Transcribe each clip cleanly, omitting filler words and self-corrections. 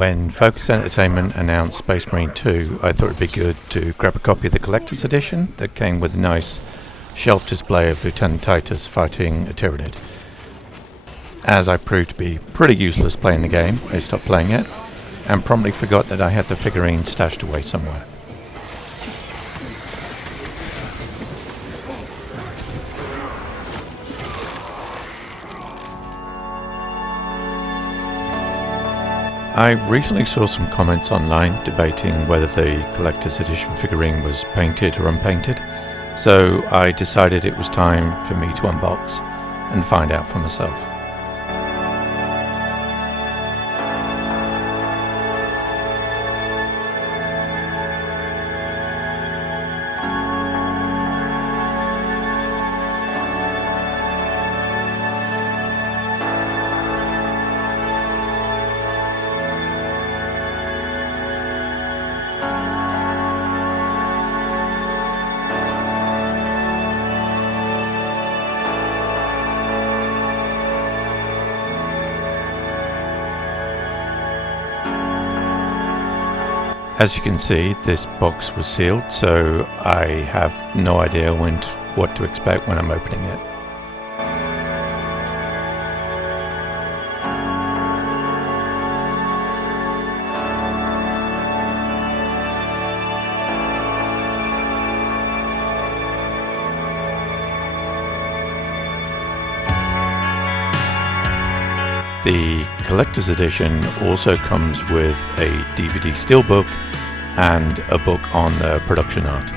When Focus Entertainment announced Space Marine 2, I thought it'd be good to grab a copy of the Collector's Edition that came with a nice shelf display of Lieutenant Titus fighting a Tyranid. As I proved to be pretty useless playing the game, I stopped playing it and promptly forgot that I had the figurine stashed away somewhere. I recently saw some comments online debating whether the Collector's Edition figurine was painted or unpainted, so I decided it was time for me to unbox and find out for myself. As you can see, this box was sealed, so I have no idea what to expect when I'm opening it. The Collector's Edition also comes with a DVD steelbook and a book on production art.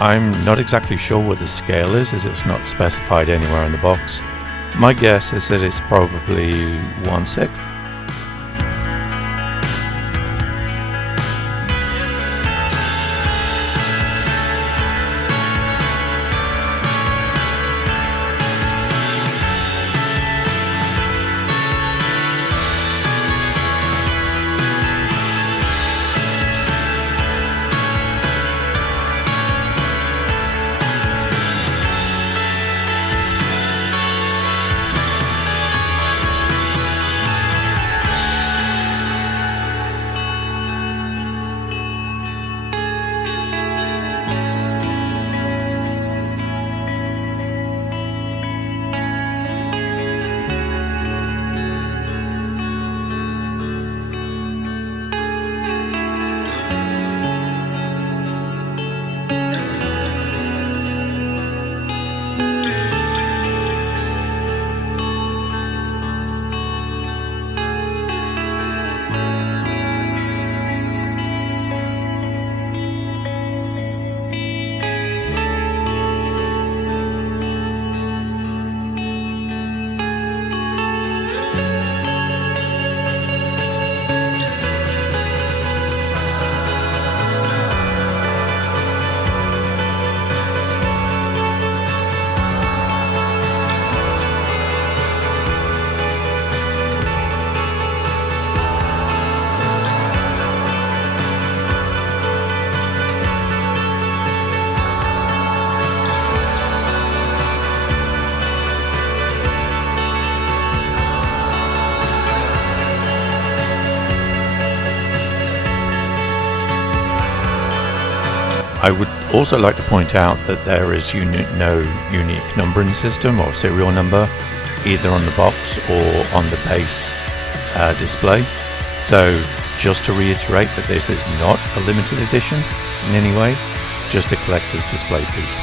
I'm not exactly sure what the scale is, as it's not specified anywhere in the box. My guess is that it's probably 1/6. I would also like to point out that there is no unique numbering system or serial number either on the box or on the base display. So just to reiterate that this is not a limited edition in any way, just a collector's display piece.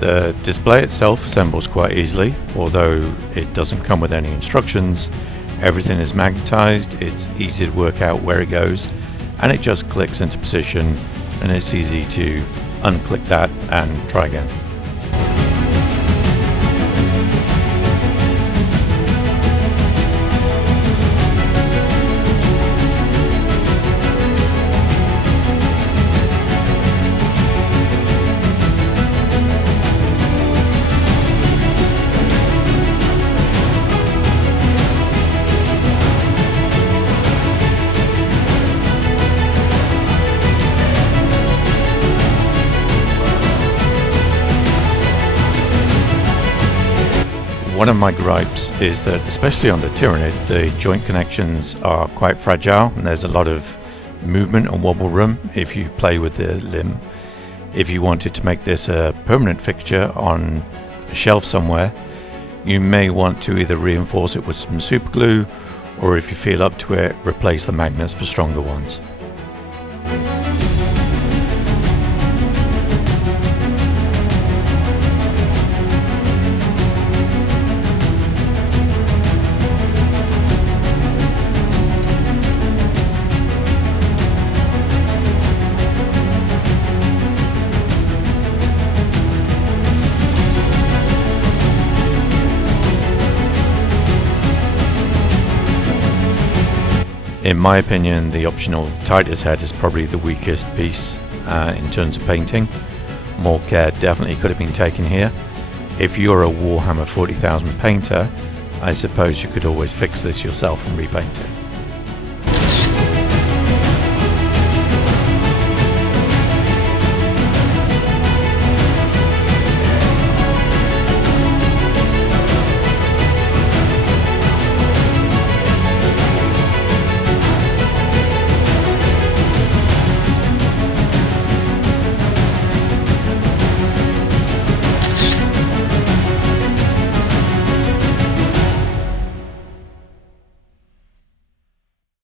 The display itself assembles quite easily, although it doesn't come with any instructions. Everything is magnetized, it's easy to work out where it goes, and it just clicks into position, and it's easy to unclick that and try again. One of my gripes is that, especially on the Tyranid, the joint connections are quite fragile and there's a lot of movement and wobble room if you play with the limb. If you wanted to make this a permanent fixture on a shelf somewhere, you may want to either reinforce it with some super glue, or if you feel up to it, replace the magnets for stronger ones. In my opinion, the optional Titus head is probably the weakest piece in terms of painting. More care definitely could have been taken here. If you're a Warhammer 40,000 painter, I suppose you could always fix this yourself and repaint it.